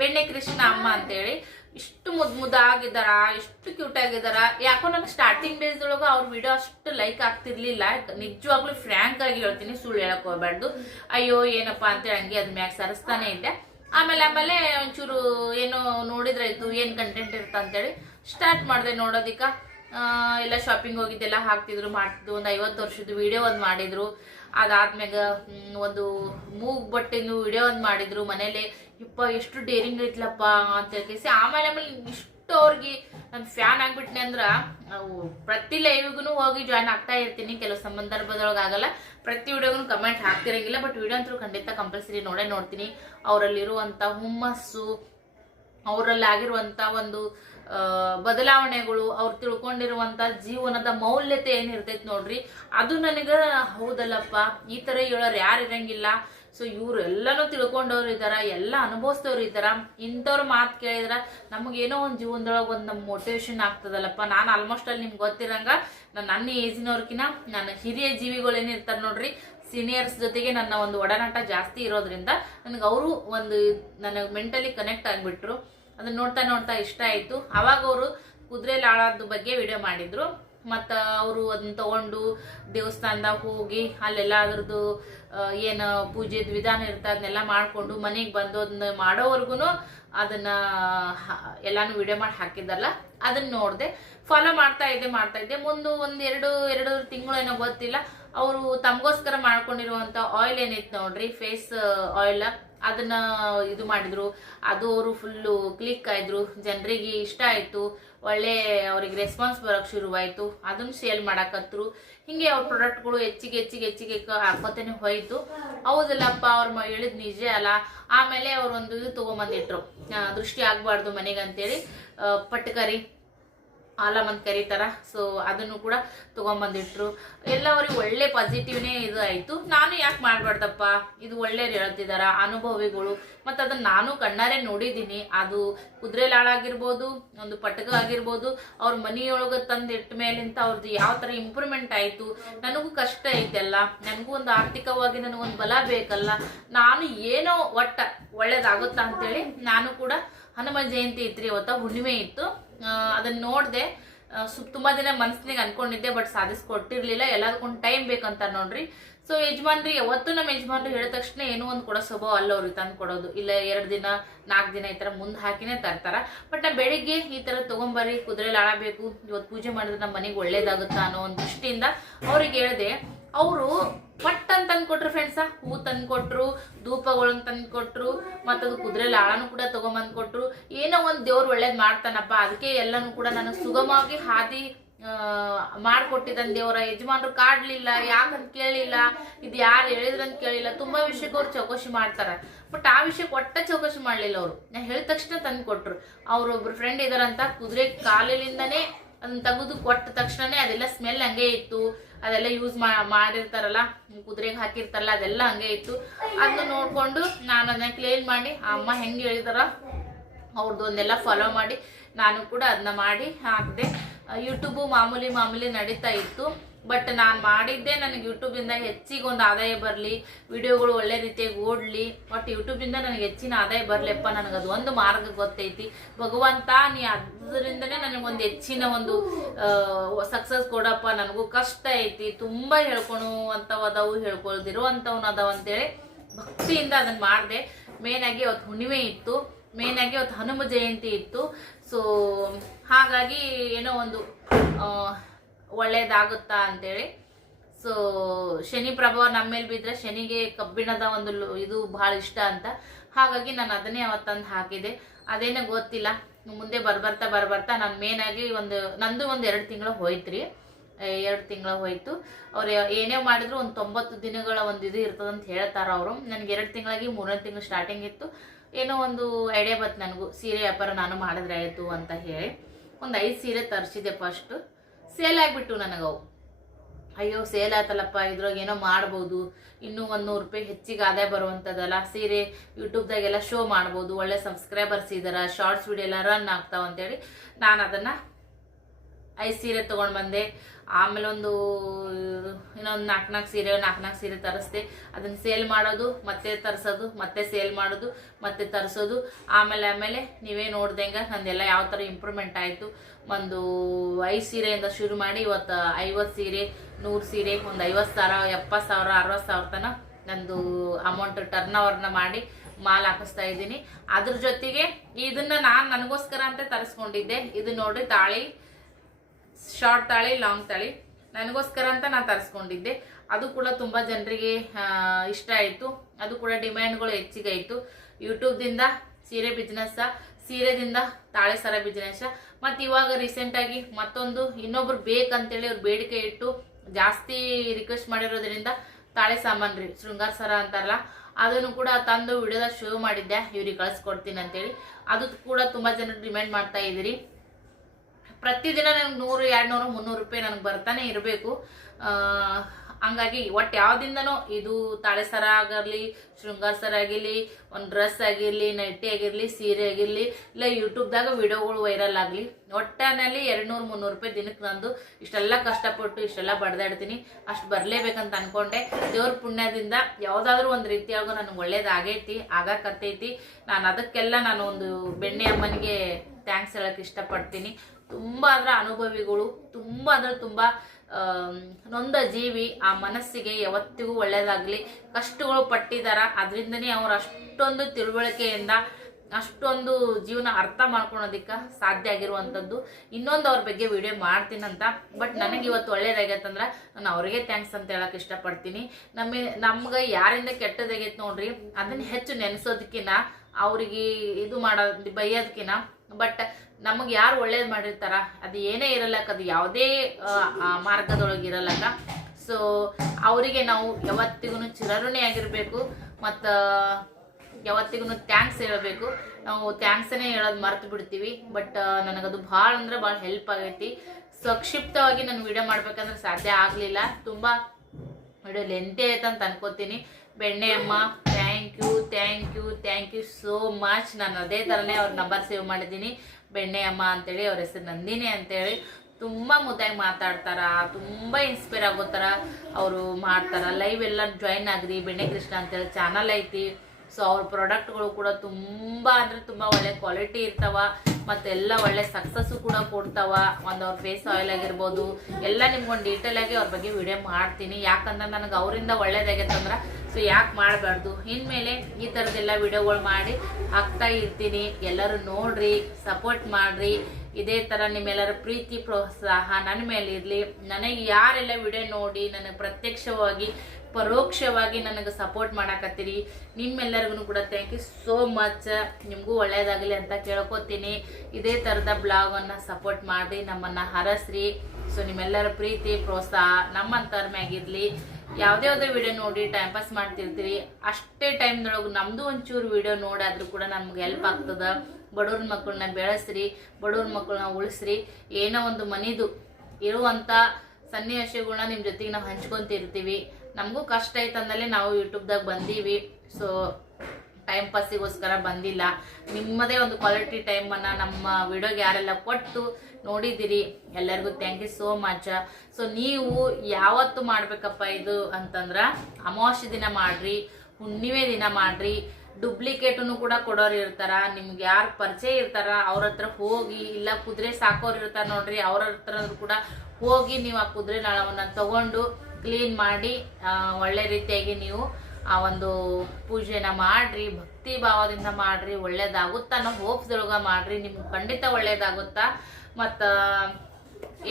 ಬೆಣ್ಣೆ ಕೃಷ್ಣ ಅಮ್ಮ ಅಂತೇಳಿ ಇಷ್ಟು ಮುದ್ದಾಗಿದ್ದಾರ, ಎಷ್ಟು ಕ್ಯೂಟ್ ಆಗಿದಾರ. ಯಾಕೋ ನನಗೆ ಸ್ಟಾರ್ಟಿಂಗ್ ಡೇಸ್ ಒಳಗ ಅವ್ರ ವಿಡಿಯೋ ಅಷ್ಟು ಲೈಕ್ ಆಗ್ತಿರ್ಲಿಲ್ಲ. ನಿಜವಾಗ್ಲೂ ಫ್ರ್ಯಾಂಕ್ ಆಗಿ ಹೇಳ್ತೀನಿ, ಸುಳ್ಳು ಹೇಳಕ್ ಹೋಗ್ಬಾರ್ದು. ಅಯ್ಯೋ ಏನಪ್ಪಾ ಅಂತೇಳಿ ಹಂಗೆ ಅದ್ ಮ್ಯಾಗ ಸರಿಸ್ತಾನೆ ಇದ್ದೆ. ಆಮೇಲೆ ಒಂಚೂರು ಏನೋ ನೋಡಿದ್ರಾಯ್ತು ಏನ್ ಕಂಟೆಂಟ್ ಇರ್ತ ಅಂತೇಳಿ ಸ್ಟಾರ್ಟ್ ಮಾಡಿದೆ ನೋಡೋದಿಕ್ಕ. ಎಲ್ಲ ಶಾಪಿಂಗ್ ಹೋಗಿದ್ದೆಲ್ಲ ಹಾಕ್ತಿದ್ರು, ಮಾಡ್ತಿದ್ರು. ಒಂದು 50 ವರ್ಷದ ವಿಡಿಯೋ ಒಂದು ಮಾಡಿದ್ರು. ಅದಾದ್ಮ್ಯಾಗ ಒಂದು ಮೂಗ್ ಬಟ್ಟೆನು ವಿಡಿಯೋ ಒಂದು ಮಾಡಿದ್ರು ಮನೇಲಿ. ಇಪ್ಪ ಎಷ್ಟು ಡೇರಿಂಗ್ ಐತ್ಲಪ್ಪ ಅಂತ ಹೇಳ್ಕೇಸಿ ಆಮೇಲೆ ಇಷ್ಟು ಅವ್ರಿಗೆ ನಾನು ಫ್ಯಾನ್ ಆಗ್ಬಿಟ್ನೆ ಅಂದ್ರ ಪ್ರತಿ ಲೈವ್ಗೂ ಹೋಗಿ ಜಾಯ್ನ್ ಆಗ್ತಾ ಇರ್ತೀನಿ. ಕೆಲವು ಸಂದರ್ಭದೊಳಗೆ ಆಗಲ್ಲ, ಪ್ರತಿ ವಿಡಿಯೋಗೂ ಕಮೆಂಟ್ ಹಾಕ್ತಿರಂಗಿಲ್ಲ. ಬಟ್ ವಿಡಿಯೋ ಅಂತೂ ಖಂಡಿತ ಕಂಪಲ್ಸರಿ ನೋಡ್ತೀನಿ. ಅವರಲ್ಲಿರುವಂತ ಹುಮ್ಮಸ್ಸು, ಅವರಲ್ಲಿ ಆಗಿರುವಂತ ಒಂದು ಬದಲಾವಣೆಗಳು, ಅವ್ರು ತಿಳ್ಕೊಂಡಿರುವಂತ ಜೀವನದ ಮೌಲ್ಯತೆ ಏನಿರ್ತೈತಿ ನೋಡ್ರಿ, ಅದು ನನಗ ಹೌದಲ್ಲಪ್ಪ, ಈ ತರ ಹೇಳೋರು ಯಾರು ಇರಂಗಿಲ್ಲ. ಸೊ ಇವ್ರು ಎಲ್ಲಾನು ತಿಳ್ಕೊಂಡವ್ರು ಇದಾರ, ಎಲ್ಲ ಅನುಭವಿಸ್ತವ್ರು ಇದಾರ. ಇಂಥವ್ರ ಮಾತು ಕೇಳಿದ್ರ ನಮಗೇನೋ ಒಂದು ಜೀವನದೊಳಗೆ ಒಂದು ನಮ್ ಮೋಟಿವೇಶನ್ ಆಗ್ತದಲ್ಲಪ್ಪ. ನಾನು ಆಲ್ಮೋಸ್ಟ್ ಅಲ್ಲಿ ನಿಮ್ಗೆ ಗೊತ್ತಿರಂಗ ನನ್ನ ಏಜಿನವ್ರಕಿನ ನನ್ನ ಹಿರಿಯ ಜೀವಿಗಳೇನಿರ್ತಾರ ನೋಡ್ರಿ, ಸೀನಿಯರ್ಸ್ ಜೊತೆಗೆ ನನ್ನ ಒಂದು ಒಡನಾಟ ಜಾಸ್ತಿ ಇರೋದ್ರಿಂದ ನನಗೆ ಅವರು ಒಂದು ನನಗೆ ಮೆಂಟಲಿ ಕನೆಕ್ಟ್ ಆಗ್ಬಿಟ್ರು. ಅದನ್ನ ನೋಡ್ತಾ ಇಷ್ಟ ಆಯ್ತು. ಅವಾಗ ಅವರು ಕುದುರೆ ಲಾಳದ ಬಗ್ಗೆ ವಿಡಿಯೋ ಮಾಡಿದ್ರು. ಮತ್ತ ಅವರು ಅದನ್ನ ತಗೊಂಡು ದೇವಸ್ಥಾನದಾಗ ಹೋಗಿ ಅಲ್ಲೆಲ್ಲ ಅದ್ರದ್ದು ಏನು ಪೂಜೆದ ವಿಧಾನ ಇರ್ತ ಅದನ್ನೆಲ್ಲ ಮಾಡ್ಕೊಂಡು ಮನೆಗೆ ಬಂದು ಅದನ್ನ ಮಾಡೋವರ್ಗುನು ಅದನ್ನ ಎಲ್ಲಾನು ವಿಡಿಯೋ ಮಾಡಿ ಹಾಕಿದಾರಲ್ಲ, ಅದನ್ನ ನೋಡ್ದೆ, ಫಾಲೋ ಮಾಡ್ತಾ ಇದ್ದೆ. ಮುಂದೆ ಎರಡು ತಿಂಗಳು ಏನೋ ಗೊತ್ತಿಲ್ಲ, ಅವರು ತಮಗೋಸ್ಕರ ಮಾಡ್ಕೊಂಡಿರುವಂತ ಆಯಿಲ್ ಏನೈತಿ ನೋಡ್ರಿ, ಫೇಸ್ ಆಯಿಲ್, ಅದನ್ನ ಇದು ಮಾಡಿದ್ರು. ಅದು ಅವರು ಫುಲ್ಲು ಕ್ಲಿಕ್ ಆಯ್ದ್ರು, ಜನರಿಗೆ ಇಷ್ಟ ಆಯ್ತು, ಒಳ್ಳೆ ಅವ್ರಿಗೆ ರೆಸ್ಪಾನ್ಸ್ ಬರೋಕ್ ಶುರುವಾಯ್ತು. ಅದನ್ನ ಸೇಲ್ ಮಾಡಾಕತ್ರು. ಹಿಂಗೆ ಅವ್ರ ಪ್ರಾಡಕ್ಟ್ಗಳು ಹೆಚ್ಚಿಗೆ ಹಾಕೋತೇನೆ ಹೋಯ್ತು. ಹೌದಲ್ಲಪ್ಪ, ಅವ್ರ ಹೇಳಿದ್ ನಿಜ ಅಲ್ಲ. ಆಮೇಲೆ ಅವ್ರು ಒಂದು ಇದು ತಗೊಂಬಂದಿಟ್ರು, ದೃಷ್ಟಿ ಆಗ್ಬಾರ್ದು ಮನೆಗಂತೇಳಿ ಪಟ್ಕರಿ ಆಲಮ್ ಅಂತ ಕರೀತಾರ. ಸೊ ಅದನ್ನು ಕೂಡ ತಗೊಂಬಂದಿಟ್ರು. ಎಲ್ಲ ಅವ್ರಿಗೆ ಒಳ್ಳೆ ಪಾಸಿಟಿವ್ನೇ ಇದು ಆಯ್ತು. ನಾನು ಯಾಕೆ ಮಾಡ್ಬಾರ್ದಪ್ಪ, ಇದು ಒಳ್ಳೆಯವ್ರು ಹೇಳ್ತಿದಾರ, ಅನುಭವಿಗಳು. ಮತ್ತು ಅದನ್ನ ನಾನು ಕಣ್ಣಾರೆ ನೋಡಿದ್ದೀನಿ. ಅದು ಕುದುರೆ ಲಾಳಾಗಿರ್ಬೋದು, ಒಂದು ಪಟಕ ಆಗಿರ್ಬೋದು, ಅವ್ರ ಮನಿಯೊಳಗೆ ತಂದು ಇಟ್ಟ ಮೇಲಿಂತ ಅವ್ರದ್ದು ಯಾವ ಥರ ಇಂಪ್ರೂವ್ಮೆಂಟ್ ಆಯಿತು. ನನಗೂ ಕಷ್ಟ ಐತೆಲ್ಲ, ನನಗೂ ಒಂದು ಆರ್ಥಿಕವಾಗಿ ನನಗೊಂದು ಬಲ ಬೇಕಲ್ಲ, ನಾನು ಏನೋ ಒಳ್ಳೇದಾಗುತ್ತಾ ಅಂತೇಳಿ ನಾನು ಕೂಡ ಹನುಮ ಜಯಂತಿ ಇತ್ರಿ, ಇವತ್ತ ಹುಣ್ಣಿಮೆ ಇತ್ತು. ಅದನ್ನ ನೋಡ್ದೆ, ತುಂಬಾ ದಿನ ಮನಸ್ಸಿನಾಗ ಅನ್ಕೊಂಡಿದ್ದೆ, ಬಟ್ ಸಾಧಿಸ್ಕೊಟ್ಟಿರ್ಲಿಲ್ಲ. ಎಲ್ಲದಕ್ಕೊಂದು ಟೈಮ್ ಬೇಕಂತ ನೋಡ್ರಿ. ಸೊ ಯಜಮಾನ್ರಿ ಯಾವತ್ತು ನಮ್ಮ ಯಜಮಾನ್ರು ಹೇಳಿದ ತಕ್ಷಣ ಏನೋ ಒಂದು ಕೊಡೋ ಸ್ವಭಾವ ಅಲ್ಲ ಅವ್ರಿಗೆ ತಂದು ಕೊಡೋದು. ಇಲ್ಲ 2 ದಿನ 4 ದಿನ ಈ ತರ ಮುಂದೆ ಹಾಕಿನೇ ತರ್ತಾರ. ಬಟ್ ನಾ ಬೆಳಿಗ್ಗೆ ಈ ತರ ತಗೊಂಬರ್ರಿ, ಕುದುರೆ ಲಾಳ ಬೇಕು, ಇವತ್ತು ಪೂಜೆ ಮಾಡಿದ್ರೆ ನಮ್ಮ ಮನೆಗೆ ಒಳ್ಳೇದಾಗುತ್ತಾ ಅನ್ನೋ ಒಂದು ದೃಷ್ಟಿಯಿಂದ ಅವ್ರಿಗೆ ಹೇಳಿದೆ. ಅವರು ಪಟ್ ಅಂತ ತಂದ್ಕೊಟ್ರು ಫ್ರೆಂಡ್ಸ, ಹೂ ತಂದ್ಕೊಟ್ರು, ಧೂಪಗಳನ್ನ ತಂದ್ಕೊಟ್ರು, ಮತ್ತದು ಕುದುರೆ ಲಾಳನು ಕೂಡ ತಗೊಂಬಂದ್ ಕೊಟ್ರು. ಏನೋ ಒಂದ್ ದೇವ್ರು ಒಳ್ಳೇದ್ ಮಾಡ್ತಾನಪ್ಪ, ಅದಕ್ಕೆ ಎಲ್ಲಾನು ಕೂಡ ನಾನು ಸುಗಮವಾಗಿ ಹಾದಿ ಮಾಡ್ಕೊಟ್ಟಿದ್ದ ದೇವರ. ಯಜಮಾನ್ರು ಕಾಡ್ಲಿಲ್ಲ, ಯಾಕಂತ ಕೇಳಿಲ್ಲ, ಇದು ಯಾರು ಹೇಳಿದ್ರಂತ ಕೇಳಿಲ್ಲ. ತುಂಬಾ ವಿಷಯಕ್ಕೆ ಅವ್ರು ಚೌಕಶಿ ಮಾಡ್ತಾರ, ಬಟ್ ಆ ವಿಷಯಕ್ಕೆ ಒಟ್ಟ ಚೌಕಶಿ ಮಾಡ್ಲಿಲ್ಲ ಅವ್ರು. ನಾ ಹೇಳಿದ ತಕ್ಷಣ ತಂದು ಕೊಟ್ರು. ಅವ್ರೊಬ್ರು ಫ್ರೆಂಡ್ ಇದಾರಂತ, ಕುದುರೆ ಕಾಲಿನಿಂದನೇ ಅದನ್ನ ತೆಗೆದು ಕೊಟ್ಟ ತಕ್ಷಣನೇ ಅದೆಲ್ಲ ಸ್ಮೆಲ್ ಹಂಗೆ ಇತ್ತು. ಅದೆಲ್ಲ ಯೂಸ್ ಮಾಡಿರ್ತಾರಲ್ಲ, ಕುದುರೆಗೆ ಹಾಕಿರ್ತಾರಲ್ಲ, ಅದೆಲ್ಲ ಹಂಗೆ ಇತ್ತು. ಅದನ್ನ ನೋಡ್ಕೊಂಡು ನಾನು ಅದನ್ನ ಕ್ಲೀನ್ ಮಾಡಿ, ಆ ಅಮ್ಮ ಹೆಂಗೆ ಹೇಳಿದಾರ ಅವ್ರದ್ದು ಒಂದೆಲ್ಲ ಫಾಲೋ ಮಾಡಿ ನಾನು ಕೂಡ ಅದನ್ನ ಮಾಡಿ ಹಾಕಿದೆ. ಯೂಟ್ಯೂಬು ಮಾಮೂಲಿ ನಡೀತಾ ಇತ್ತು. ಬಟ್ ನಾನು ಮಾಡಿದ್ದೆ ನನಗೆ ಯೂಟ್ಯೂಬಿಂದ ಹೆಚ್ಚಿಗೆ ಒಂದು ಆದಾಯ ಬರಲಿ, ವಿಡಿಯೋಗಳು ಒಳ್ಳೆ ರೀತಿಯಾಗಿ ಓಡಲಿ, ಬಟ್ ಯೂಟ್ಯೂಬಿಂದ ನನಗೆ ಹೆಚ್ಚಿನ ಆದಾಯ ಬರಲಿಪ್ಪ, ನನಗೆ ಅದು ಒಂದು ಮಾರ್ಗ ಗೊತ್ತೈತಿ. ಭಗವಂತ ನೀ ಅದರಿಂದನೇ ನನಗೊಂದು ಹೆಚ್ಚಿನ ಒಂದು ಸಕ್ಸಸ್ ಕೊಡಪ್ಪ, ನನಗೂ ಕಷ್ಟ ಐತಿ, ತುಂಬ ಹೇಳ್ಕೊಳುವಂಥವು ಅದಾವು, ಹೇಳ್ಕೊಳ್ದಿರುವಂಥವ್ನು ಅದಾವ ಅಂತೇಳಿ ಭಕ್ತಿಯಿಂದ ಅದನ್ನ ಮಾಡಿದೆ. ಮೇನಾಗಿ ಅವತ್ತು ಹುಣ್ಣಿಮೆ ಇತ್ತು, ಮೇನಾಗಿ ಅವತ್ತು ಹನುಮ ಜಯಂತಿ ಇತ್ತು. ಸೊ ಹಾಗಾಗಿ ಏನೋ ಒಂದು ಒಳ್ಳೇದಾಗುತ್ತಾ ಅಂತೇಳಿ. ಸೊ ಶನಿ ಪ್ರಭಾವ ನಮ್ಮ ಮೇಲೆ ಬಿದ್ರೆ ಶನಿಗೆ ಕಬ್ಬಿಣದ ಒಂದು ಇದು ಬಹಳ ಇಷ್ಟ ಅಂತ, ಹಾಗಾಗಿ ನಾನು ಅದನ್ನೇ ಅವತ್ತಂದು ಹಾಕಿದೆ. ಅದೇನೋ ಗೊತ್ತಿಲ್ಲ, ಮುಂದೆ ಬರ್ಬರ್ತಾ ನಾನು ಮೇನಾಗಿ ನಂದು ಒಂದು 2 ತಿಂಗಳು ಹೋಯ್ತ್ರಿ. 2 ತಿಂಗಳ ಹೋಯ್ತು. ಅವ್ರು ಏನೇ ಮಾಡಿದ್ರು ಒಂದು 90 ದಿನಗಳ ಒಂದು ಇದು ಇರ್ತದಂತ ಹೇಳ್ತಾರ ಅವರು. ನನಗೆ 2 ತಿಂಗಳಾಗಿ 3ನೇ ತಿಂಗಳು ಸ್ಟಾರ್ಟಿಂಗ್ ಇತ್ತು. ಏನೋ ಒಂದು ಐಡಿಯಾ ಬಂತು ನನಗೂ, ಸೀರೆ ವ್ಯಾಪಾರ ನಾನು ಮಾಡಿದ್ರೆ ಆಯಿತು ಅಂತ ಹೇಳಿ ಒಂದು 5 ಸೀರೆ ತರಿಸಿದೆ. ಫಸ್ಟ್ ಸೇಲ್ ಆಗಿಬಿಟ್ಟು ನನಗವು. ಅಯ್ಯೋ ಸೇಲ್ ಆಯ್ತಲ್ಲಪ್ಪ, ಇದ್ರಾಗ ಏನೋ ಮಾಡ್ಬೋದು, ಇನ್ನೂ 100 ರೂಪಾಯಿ ಹೆಚ್ಚಿಗೆ ಆದಾಯ ಬರುವಂಥದ್ದಲ್ಲ, ಸೀರೆ ಯೂಟ್ಯೂಬ್ದಾಗೆಲ್ಲ ಶೋ ಮಾಡ್ಬೋದು, ಒಳ್ಳೆ ಸಬ್ಸ್ಕ್ರೈಬರ್ಸ್ ಇದಾರ, ಶಾರ್ಟ್ಸ್ ವಿಡಿಯೋ ಎಲ್ಲ ರನ್ ಆಗ್ತಾವ ಅಂತೇಳಿ ನಾನು ಅದನ್ನು 5 ಸೀರೆ ತೊಗೊಂಡು ಬಂದೆ. ಆಮೇಲೆ ಇನ್ನೊಂದು 4 ಸೀರೆ ತರಿಸ್ದೆ. ಅದನ್ನು ಸೇಲ್ ಮಾಡೋದು, ಮತ್ತೆ ತರಿಸೋದು, ಮತ್ತೆ ಸೇಲ್ ಮಾಡೋದು, ಮತ್ತೆ ತರಿಸೋದು. ಆಮೇಲೆ ನೀವೇ ನೋಡ್ದಂಗೆ ನಂದೆಲ್ಲ ಯಾವ ಥರ ಇಂಪ್ರೂವ್ಮೆಂಟ್ ಆಯಿತು. ಒಂದು 5 ಸೀರೆಯಿಂದ ಶುರು ಮಾಡಿ ಇವತ್ತು 50 ಸೀರೆ, 100 ಸೀರೆ, ಒಂದು 50,000, 70,000, 60,000 ತನಕ ನಂದು ಅಮೌಂಟ್ ಟರ್ನ್ ಓವರ್ನ ಮಾಡಿ ಮಾಲ್ ಹಾಕಿಸ್ತಾ ಇದ್ದೀನಿ. ಅದ್ರ ಜೊತೆಗೆ ಇದನ್ನ ನಾನು ನನಗೋಸ್ಕರ ಅಂತ ತರಿಸ್ಕೊಂಡಿದ್ದೆ. ಇದು ನೋಡ್ರಿ ತಾಳಿ, ಶಾರ್ಟ್ ತಾಳಿ, ಲಾಂಗ್ ತಾಳಿ ನನಗೋಸ್ಕರ ಅಂತ ನಾನು ತರಿಸ್ಕೊಂಡಿದ್ದೆ. ಅದು ಕೂಡ ತುಂಬ ಜನರಿಗೆ ಇಷ್ಟ ಆಯಿತು. ಅದು ಕೂಡ ಡಿಮ್ಯಾಂಡ್ಗಳು ಹೆಚ್ಚಿಗಾಯಿತು. ಯೂಟ್ಯೂಬ್ದಿಂದ ಸೀರೆ ಬಿಸ್ನೆಸ್, ಸೀರೆದಿಂದ ತಾಳೆ ಸರ ಬಿಸ್ನೆಸ್, ಮತ್ತು ಇವಾಗ ರೀಸೆಂಟಾಗಿ ಮತ್ತೊಂದು ಇನ್ನೊಬ್ರು ಬೇಕಂತೇಳಿ ಅವ್ರು ಬೇಡಿಕೆ ಇಟ್ಟು ಜಾಸ್ತಿ ರಿಕ್ವೆಸ್ಟ್ ಮಾಡಿರೋದ್ರಿಂದ ತಾಳೆ ಸಾಮಾನು ರೀ, ಶೃಂಗಾರ ಸರ ಅಂತಾರಲ್ಲ, ಅದನ್ನು ಕೂಡ ತಂದು ವಿಡಿಯೋದಾಗ ಶೋ ಮಾಡಿದ್ದೆ, ಇವ್ರಿಗೆ ಕಳಿಸ್ಕೊಡ್ತೀನಿ ಅಂತೇಳಿ. ಅದು ಕೂಡ ತುಂಬ ಜನರು ಡಿಮ್ಯಾಂಡ್ ಮಾಡ್ತಾ ಇದ್ದೀರಿ. ಪ್ರತಿದಿನ ನನಗೆ 100, 200, 300 ರೂಪಾಯಿ ನನಗೆ ಬರ್ತಾನೆ ಇರಬೇಕು. ಹಂಗಾಗಿ ಒಟ್ಟು ಯಾವುದಿಂದನೋ ಇದು ತಾಳೆ ಸರ ಆಗಿರಲಿ, ಶೃಂಗಾರ ಸರ ಆಗಿರಲಿ, ಒಂದು ಡ್ರೆಸ್ ಆಗಿರಲಿ, ನೈಟಿ ಆಗಿರಲಿ, ಸೀರೆ ಆಗಿರಲಿ, ಇಲ್ಲ ಯೂಟ್ಯೂಬ್ದಾಗ ವಿಡಿಯೋಗಳು ವೈರಲ್ ಆಗಲಿ, ಒಟ್ಟಿನಲ್ಲಿ 200, 300 ರೂಪಾಯಿ ದಿನಕ್ಕೆ ನಂದು ಇಷ್ಟೆಲ್ಲ ಕಷ್ಟಪಟ್ಟು ಇಷ್ಟೆಲ್ಲ ಬಡ್ದಾಡ್ತೀನಿ. ಅಷ್ಟು ಬರಲೇಬೇಕಂತ ಅನ್ಕೊಂಡೆ. ದೇವ್ರ ಪುಣ್ಯದಿಂದ ಯಾವುದಾದ್ರೂ ಒಂದು ರೀತಿಯಾಗ ನನಗೆ ಒಳ್ಳೇದಾಗೈತಿ, ಆಗಾಕತ್ತೈತಿ. ನಾನು ಅದಕ್ಕೆಲ್ಲ ನಾನು ಒಂದು ಬೆಣ್ಣೆ ಅಮ್ಮನಿಗೆ ಥ್ಯಾಂಕ್ಸ್ ಹೇಳಕ್ಕೆ ಇಷ್ಟಪಡ್ತೀನಿ. ತುಂಬ ಅನುಭವಿಗಳು, ತುಂಬ ನೊಂದ ಜೀವಿ, ಆ ಮನಸ್ಸಿಗೆ ಯಾವತ್ತಿಗೂ ಒಳ್ಳೇದಾಗ್ಲಿ. ಕಷ್ಟಗಳು ಪಟ್ಟಿದಾರ, ಅದರಿಂದನೇ ಅವ್ರು ಅಷ್ಟೊಂದು ತಿಳುವಳಿಕೆಯಿಂದ ಅಷ್ಟೊಂದು ಜೀವನ ಅರ್ಥ ಮಾಡ್ಕೊಳೋದಕ್ಕೆ ಸಾಧ್ಯ ಆಗಿರುವಂಥದ್ದು. ಇನ್ನೊಂದು ಅವ್ರ ಬಗ್ಗೆ ವಿಡಿಯೋ ಮಾಡ್ತೀನಂತ, ಬಟ್ ನನಗೆ ಇವತ್ತು ಒಳ್ಳೇದಾಗೈತಂದ್ರೆ ನಾನು ಅವ್ರಿಗೆ ಥ್ಯಾಂಕ್ಸ್ ಅಂತ ಹೇಳಕ್ ಇಷ್ಟಪಡ್ತೀನಿ. ನಮ್ಗೆ ಯಾರಿಂದ ಕೆಟ್ಟದಾಗೈತೆ ನೋಡ್ರಿ, ಅದನ್ನ ಹೆಚ್ಚು ನೆನೆಸೋದಕ್ಕಿನ್ನ ಅವ್ರಿಗೆ ಇದು ಮಾಡೋದು ಬೈಯೋದಕ್ಕಿನ್ನ, ಬಟ್ ನಮಗೆ ಯಾರು ಒಳ್ಳೇದು ಮಾಡಿರ್ತಾರ, ಅದು ಏನೇ ಇರಲ್ಲಕ್ಕ, ಅದು ಯಾವುದೇ ಮಾರ್ಗದೊಳಗೆ ಇರಲ್ಲಕ್ಕ. ಸೊ ಅವರಿಗೆ ನಾವು ಯಾವತ್ತಿಗೂ ಚಿರಋಣಿ ಆಗಿರಬೇಕು, ಮತ್ತು ಯಾವತ್ತಿಗೂ ಥ್ಯಾಂಕ್ಸ್ ಹೇಳಬೇಕು. ನಾವು ಥ್ಯಾಂಕ್ಸನ್ನೇ ಹೇಳೋದು ಮರ್ತು ಬಿಡ್ತೀವಿ. ಬಟ್ ನನಗದು ಭಾಳ ಅಂದ್ರೆ ಭಾಳ ಹೆಲ್ಪ್ ಆಗೈತಿ. ಸಂಕ್ಷಿಪ್ತವಾಗಿ ನಾನು ವಿಡಿಯೋ ಮಾಡ್ಬೇಕಂದ್ರೆ ಸಾಧ್ಯ ಆಗಲಿಲ್ಲ, ತುಂಬ ವಿಡಿಯೋ ಲೆಂತಿ ಆಯ್ತು ಅಂತ ಅನ್ಕೋತೀನಿ. ಬೆಣ್ಣೆ ಅಮ್ಮ ಥ್ಯಾಂಕ್ ಯು ಸೋ ಮಚ್. ನಾನು ಅದೇ ಥರನೇ ಅವ್ರ ನಂಬರ್ ಸೇವ್ ಮಾಡಿದ್ದೀನಿ, ಬೆಣ್ಣೆ ಅಮ್ಮ ಅಂತೇಳಿ. ಅವ್ರ ಹೆಸರು ನಂದಿನಿ ಅಂತೇಳಿ. ತುಂಬ ಮುದ್ದಾಗಿ ಮಾತಾಡ್ತಾರ, ತುಂಬ ಇನ್ಸ್ಪೈರ್ ಆಗೋ ಥರ ಅವರು ಮಾಡ್ತಾರ. ಲೈವ್ ಎಲ್ಲ ಜಾಯಿನ್ ಆಗ್ರಿ, ಬೆಣ್ಣೆ ಕೃಷ್ಣ ಅಂತೇಳಿ ಚಾನಲ್ ಐತಿ. ಸೊ ಅವ್ರ ಪ್ರಾಡಕ್ಟ್ಗಳು ಕೂಡ ತುಂಬ ಅಂದರೆ ತುಂಬ ಒಳ್ಳೆ ಕ್ವಾಲಿಟಿ ಇರ್ತಾವ, ಮತ್ತೆಲ್ಲ ಒಳ್ಳೆ ಸಕ್ಸಸ್ಸು ಕೂಡ ಕೊಡ್ತಾವ. ಒಂದು ಅವ್ರ ಫೇಸ್ ಆಯಿಲ್ ಆಗಿರ್ಬೋದು ಎಲ್ಲ ನಿಮ್ಗೊಂದು ಡೀಟೇಲ್ ಆಗಿ ಅವ್ರ ಬಗ್ಗೆ ವಿಡಿಯೋ ಮಾಡ್ತೀನಿ. ಯಾಕಂದ್ರೆ ನನಗೆ ಅವರಿಂದ ಒಳ್ಳೇದಾಗೈತಂದ್ರೆ ಸೊ ಯಾಕೆ ಮಾಡಬಾರ್ದು. ಇನ್ಮೇಲೆ ಈ ಥರದ್ದೆಲ್ಲ ವಿಡಿಯೋಗಳು ಮಾಡಿ ಹಾಕ್ತಾ ಇರ್ತೀನಿ. ಎಲ್ಲರೂ ನೋಡ್ರಿ, ಸಪೋರ್ಟ್ ಮಾಡ್ರಿ. ಇದೇ ಥರ ನಿಮ್ಮೆಲ್ಲರ ಪ್ರೀತಿ ಪ್ರೋತ್ಸಾಹ ನನ್ನ ಮೇಲೆ ಇರಲಿ. ನನಗೆ ಯಾರೆಲ್ಲ ವಿಡಿಯೋ ನೋಡಿ ನನಗೆ ಪ್ರತ್ಯಕ್ಷವಾಗಿ ಪರೋಕ್ಷವಾಗಿ ನನಗೆ ಸಪೋರ್ಟ್ ಮಾಡಾಕತ್ತೀರಿ, ನಿಮ್ಮೆಲ್ಲರಿಗೂ ಕೂಡ ಥ್ಯಾಂಕ್ ಯು ಸೋ ಮಚ್. ನಿಮಗೂ ಒಳ್ಳೇದಾಗಲಿ ಅಂತ ಕೇಳ್ಕೊತೀನಿ. ಇದೇ ಥರದ ಬ್ಲಾಗನ್ನು ಸಪೋರ್ಟ್ ಮಾಡಿ ನಮ್ಮನ್ನು ಹರಸ್ರಿ. ಸೊ ನಿಮ್ಮೆಲ್ಲರ ಪ್ರೀತಿ ಪ್ರೋತ್ಸಾಹ ನಮ್ಮಂತರ ಮ್ಯಾಗಿರಲಿ. ಯಾವುದೇ ವಿಡಿಯೋ ನೋಡಿ ಟೈಮ್ ಪಾಸ್ ಮಾಡ್ತಿರ್ತೀರಿ, ಅಷ್ಟೇ ಟೈಮ್ದೊಳಗೆ ನಮ್ಮದು ಒಂಚೂರು ವಿಡಿಯೋ ನೋಡಾದ್ರೂ ಕೂಡ ನಮ್ಗೆ ಹೆಲ್ಪ್ ಆಗ್ತದೆ. ಬಡವ್ರ ಮಕ್ಕಳನ್ನ ಬೆಳೆಸ್ರಿ, ಬಡವ್ರ ಮಕ್ಕಳನ್ನ ಉಳಿಸ್ರಿ. ಏನೋ ಒಂದು ಮನಿದು ಇರುವಂಥ ಸನ್ನಿವೇಶಗಳನ್ನ ನಿಮ್ಮ ಜೊತೆಗೆ ನಾವು ಹಂಚ್ಕೊತಿರ್ತೀವಿ. ನಮಗೂ ಕಷ್ಟ ಐತಂದಲೇ ನಾವು ಯೂಟ್ಯೂಬ್ದಾಗ ಬಂದೀವಿ. ಸೊ ಟೈಮ್ ಪಾಸಿಗೋಸ್ಕರ ಬಂದಿಲ್ಲ. ನಿಮ್ಮದೇ ಒಂದು ಕ್ವಾಲಿಟಿ ಟೈಮನ್ನು ನಮ್ಮ ವಿಡಿಯೋಗೆ ಯಾರೆಲ್ಲ ಕೊಟ್ಟು ನೋಡಿದ್ದೀರಿ, ಎಲ್ಲರಿಗೂ thank you so much. So ನೀವು ಯಾವತ್ತು ಮಾಡ್ಬೇಕಪ್ಪ ಇದು ಅಂತಂದ್ರೆ ಅಮಾವಾಸ್ಯೆ ದಿನ ಮಾಡ್ರಿ, ಹುಣ್ಣಿಮೆ ದಿನ ಮಾಡ್ರಿ. ಡುಪ್ಲಿಕೇಟನ್ನು ಕೂಡ ಕೊಡೋರು ಇರ್ತಾರ, ನಿಮ್ಗೆ ಯಾರು ಪರಿಚಯ ಇರ್ತಾರ ಅವ್ರ ಹತ್ರ ಹೋಗಿ, ಇಲ್ಲ ಕುದುರೆ ಸಾಕೋರು ಇರ್ತಾರ ನೋಡ್ರಿ, ಅವ್ರ ಹತ್ರ ಕೂಡ ಹೋಗಿ ನೀವು ಆ ಕುದುರೆ ನಾಳವನ್ನು ತಗೊಂಡು ಕ್ಲೀನ್ ಮಾಡಿ ಒಳ್ಳೆ ರೀತಿಯಾಗಿ ನೀವು ಆ ಒಂದು ಪೂಜೆನ ಮಾಡ್ರಿ, ಭಕ್ತಿ ಭಾವದಿಂದ ಮಾಡ್ರಿ. ಒಳ್ಳೇದಾಗುತ್ತಾ ಅನ್ನೋ ಹೋಪ್ಸ್ದೊಳಗ ಮಾಡ್ರಿ, ನಿಮ್ಗೆ ಖಂಡಿತ ಒಳ್ಳೇದಾಗುತ್ತಾ. ಮತ್ತು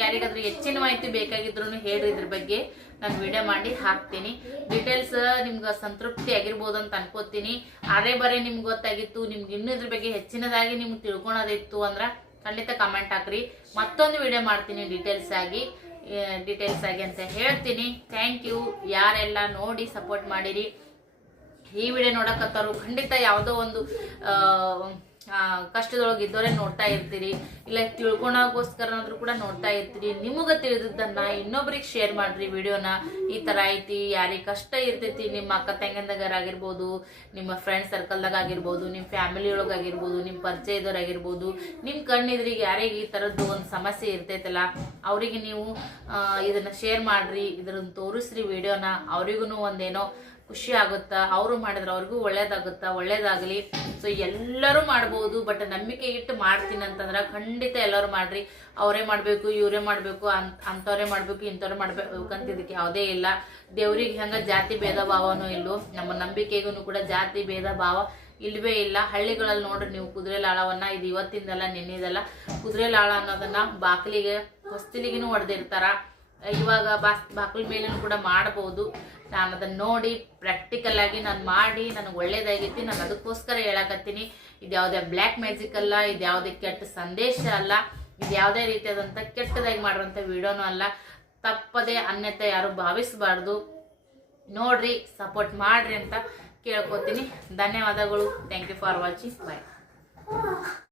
ಯಾರಿಗಾದ್ರೂ ಹೆಚ್ಚಿನ ಮಾಹಿತಿ ಬೇಕಾಗಿದ್ರು ಹೇಳ್ರಿ, ಇದ್ರ ಬಗ್ಗೆ ನಾನು ವಿಡಿಯೋ ಮಾಡಿ ಹಾಕ್ತೀನಿ. ಡೀಟೇಲ್ಸ್ ನಿಮ್ಗೆ ಸಂತೃಪ್ತಿ ಆಗಿರ್ಬೋದು ಅಂತ ಅನ್ಕೋತೀನಿ. ಅರೆ ಬರೇ ನಿಮ್ಗೆ ಗೊತ್ತಾಗಿತ್ತು, ನಿಮ್ಗೆ ಇನ್ನೂ ಇದ್ರ ಬಗ್ಗೆ ಹೆಚ್ಚಿನದಾಗಿ ನಿಮ್ಗೆ ತಿಳ್ಕೊಳೋದಿತ್ತು ಅಂದ್ರೆ ಖಂಡಿತ ಕಮೆಂಟ್ ಹಾಕ್ರಿ. ಮತ್ತೊಂದು ವಿಡಿಯೋ ಮಾಡ್ತೀನಿ ಡೀಟೇಲ್ಸ್ ಆಗಿ. ಡೀಟೇಲ್ಸ್ ಆಗಿ ಅಂತ ಹೇಳ್ತೀನಿ. ಥ್ಯಾಂಕ್ ಯು ಯಾರೆಲ್ಲ ನೋಡಿ ಸಪೋರ್ಟ್ ಮಾಡಿರಿ. ಈ ವಿಡಿಯೋ ನೋಡಕತ್ತಾರು ಖಂಡಿತ ಯಾವುದೋ ಒಂದು ಕಷ್ಟದೊಳಗೆ ಇದ್ದವರೇ ನೋಡ್ತಾ ಇರ್ತೀರಿ, ಇಲ್ಲ ತಿಳ್ಕೊಳಗೋಸ್ಕರನಾದ್ರೂ ಕೂಡ ನೋಡ್ತಾ ಇರ್ತೀರಿ. ನಿಮಗೆ ತಿಳಿದದ್ದನ್ನ ಇನ್ನೊಬ್ರಿಗೆ ಶೇರ್ ಮಾಡ್ರಿ ವಿಡಿಯೋನ. ಈ ತರ ಐತಿ, ಯಾರಿಗೆ ಕಷ್ಟ ಇರ್ತೈತಿ, ನಿಮ್ಮ ಅಕ್ಕ ತಂಗಂದಾಗ ಆಗಿರ್ಬೋದು, ನಿಮ್ಮ ಫ್ರೆಂಡ್ ಸರ್ಕಲ್ದಾಗ ಆಗಿರ್ಬೋದು, ನಿಮ್ಮ ಫ್ಯಾಮಿಲಿ ಒಳಗಾಗಿರ್ಬೋದು, ನಿಮ್ಮ ಪರಿಚಯದವ್ರಾಗಿರ್ಬೋದು, ನಿಮ್ಮ ಕಣ್ಣಿದ್ರಿಗೆ ಯಾರಿಗೆ ಈ ಥರದ್ದು ಒಂದು ಸಮಸ್ಯೆ ಇರ್ತೈತಲ್ಲ ಅವರಿಗೆ ನೀವು ಇದನ್ನ ಶೇರ್ ಮಾಡ್ರಿ, ಇದನ್ನ ತೋರಿಸ್ರಿ ವಿಡಿಯೋನ. ಅವ್ರಿಗೂ ಒಂದೇನೋ ಖುಷಿ ಆಗುತ್ತಾ, ಅವರು ಮಾಡಿದ್ರೆ ಅವ್ರಿಗೂ ಒಳ್ಳೇದಾಗುತ್ತಾ, ಒಳ್ಳೇದಾಗಲಿ. ಸೊ ಎಲ್ಲರೂ ಮಾಡ್ಬೋದು, ಬಟ್ ನಂಬಿಕೆ ಇಟ್ಟು ಮಾಡ್ತೀನಿ ಅಂತಂದ್ರೆ ಖಂಡಿತ ಎಲ್ಲರೂ ಮಾಡ್ರಿ. ಅವರೇ ಮಾಡಬೇಕು, ಇವರೇ ಮಾಡಬೇಕು, ಅಂಥವ್ರೇ ಮಾಡಬೇಕು, ಇಂಥವ್ರೇ ಮಾಡಬೇಕು ಅಂತ ಇದಕ್ಕೆ ಯಾವುದೇ ಇಲ್ಲ. ದೇವ್ರಿಗೆ ಹೆಂಗ ಜಾತಿ ಭೇದ ಭಾವನೂ ಇಲ್ಲೋ, ನಮ್ಮ ನಂಬಿಕೆಗೂ ಕೂಡ ಜಾತಿ ಭೇದ ಭಾವ ಇಲ್ವೇ ಇಲ್ಲ. ಹಳ್ಳಿಗಳಲ್ಲಿ ನೋಡ್ರಿ ನೀವು ಕುದುರೆ ಲಾಳವನ್ನ, ಇದು ಇವತ್ತಿಂದಲ್ಲ ನಿನ್ನೆದಲ್ಲ, ಕುದುರೆ ಲಾಳ ಅನ್ನೋದನ್ನ ಬಾಗಿಲಿಗೆ ಹೊಸ್ತಿಲಿಗೂ ಹೊಡೆದಿರ್ತಾರ. ಇವಾಗ ಬಾಗಿಲ ಮೇಲೂ ಕೂಡ ಮಾಡಬಹುದು. ನಾನು ಅದನ್ನ ನೋಡಿ ಪ್ರಾಕ್ಟಿಕಲ್ ಆಗಿ ನಾನು ಮಾಡಿ ನನಗೆ ಒಳ್ಳೇದಾಗೈತಿ. ನಾನು ಅದಕ್ಕೋಸ್ಕರ ಹೇಳಕತ್ತೀನಿ. ಇದು ಯಾವುದೇ ಬ್ಲ್ಯಾಕ್ ಮ್ಯಾಜಿಕ್ ಅಲ್ಲ, ಇದು ಯಾವುದೇ ಕೆಟ್ಟ ಸಂದೇಶ ಅಲ್ಲ, ಇದು ಯಾವುದೇ ರೀತಿಯಾದಂಥ ಕೆಟ್ಟದಾಗಿ ಮಾಡುವಂಥ ವಿಡಿಯೋನೂ ಅಲ್ಲ. ತಪ್ಪದೆ ಅನ್ಯತೆ ಯಾರು ಭಾವಿಸಬಾರ್ದು. ನೋಡ್ರಿ, ಸಪೋರ್ಟ್ ಮಾಡ್ರಿ ಅಂತ ಕೇಳ್ಕೊತೀನಿ. ಧನ್ಯವಾದಗಳು. Thank you for watching. Bye.